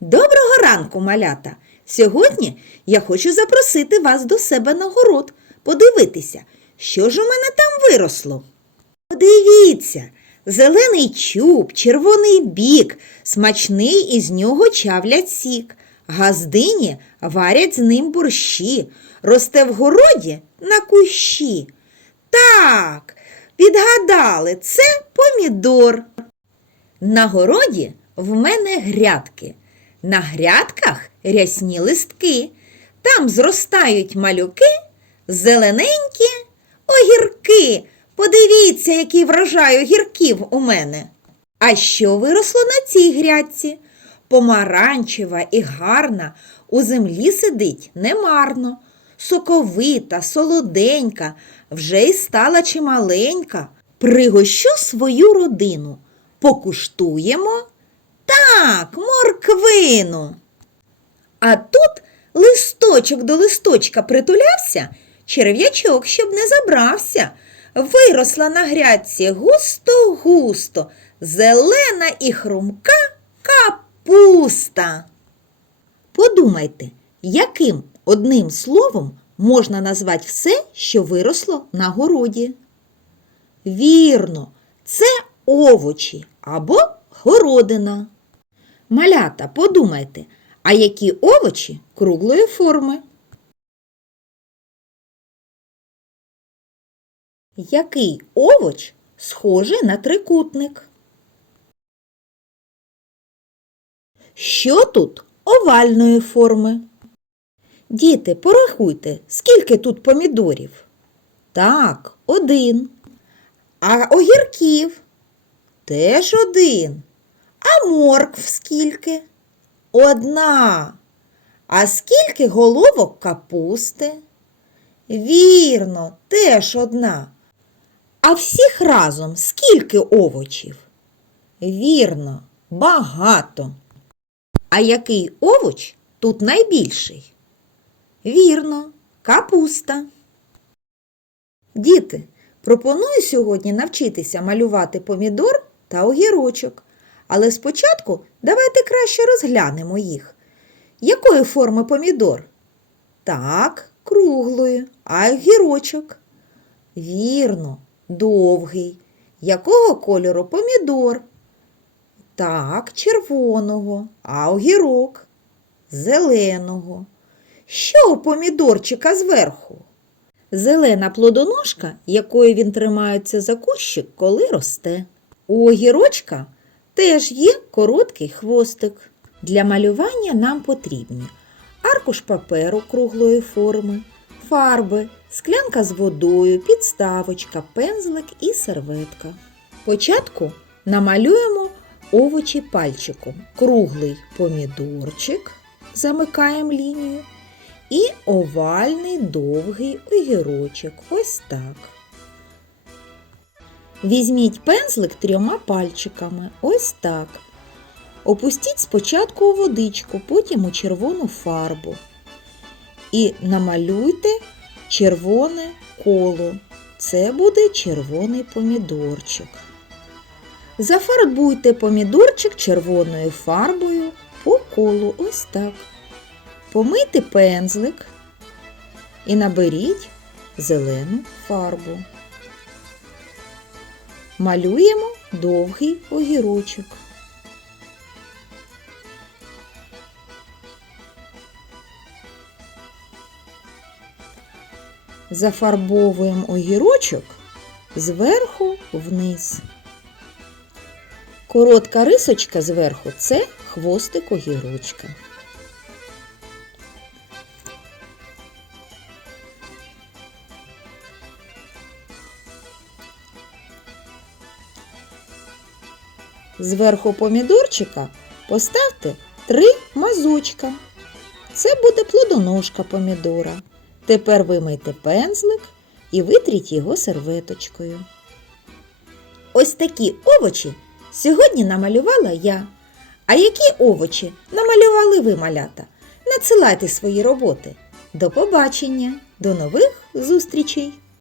Доброго ранку, малята! Сьогодні я хочу запросити вас до себе на город, подивитися, що ж у мене там виросло. Подивіться, зелений чуб, червоний бік, смачний із нього чавлять сік. Газдині варять з ним борщі, росте в городі на кущі. Так, підгадали, це помідор. На городі в мене грядки. На грядках рясні листки. Там зростають малюки, зелененькі огірки. Подивіться, який врожай огірків у мене. А що виросло на цій грядці? Помаранчева і гарна, у землі сидить немарно. Соковита, солоденька, вже й стала чималенька. Пригощу свою родину. Покуштуємо. Так, морквину. А тут листочок до листочка притулявся, черв'ячок, щоб не забрався. Виросла на грядці густо-густо, зелена і хрумка капуста. Подумайте, яким одним словом можна назвати все, що виросло на городі? Вірно, це овочі або городина. Малята, подумайте, а які овочі круглої форми? Який овоч схожий на трикутник? Що тут овальної форми? Діти, порахуйте, скільки тут помідорів? Так, один. А огірків? Теж один. А моркв скільки? Одна. А скільки головок капусти? Вірно, теж одна. А всіх разом скільки овочів? Вірно, багато. А який овоч тут найбільший? Вірно, капуста. Діти, пропоную сьогодні навчитися малювати помідор та огірочок. Але спочатку давайте краще розглянемо їх. Якої форми помідор? Так, круглої, а огірочок? Вірно, довгий. Якого кольору помідор? Так, червоного, а огірок зеленого. Що у помідорчика зверху? Зелена плодоножка, якою він тримається за кущик, коли росте. У огірочка теж є короткий хвостик. Для малювання нам потрібні аркуш паперу круглої форми, фарби, склянка з водою, підставочка, пензлик і серветка. Спочатку намалюємо овочі пальчиком. Круглий помідорчик, замикаємо лінію, і овальний довгий огірочок. Ось так. Візьміть пензлик трьома пальчиками. Ось так. Опустіть спочатку у водичку, потім у червону фарбу. І намалюйте червоне коло. Це буде червоний помідорчик. Зафарбуйте помідорчик червоною фарбою по колу. Ось так. Помийте пензлик і наберіть зелену фарбу. Малюємо довгий огірочок. Зафарбовуємо огірочок зверху вниз. Коротка рисочка зверху це хвостик огірочка. Зверху помідорчика поставте три мазочка. Це буде плодоножка помідора. Тепер вимийте пензлик і витріть його серветочкою. Ось такі овочі сьогодні намалювала я. А які овочі намалювали ви малята? Надсилайте свої роботи. До побачення, до нових зустрічей!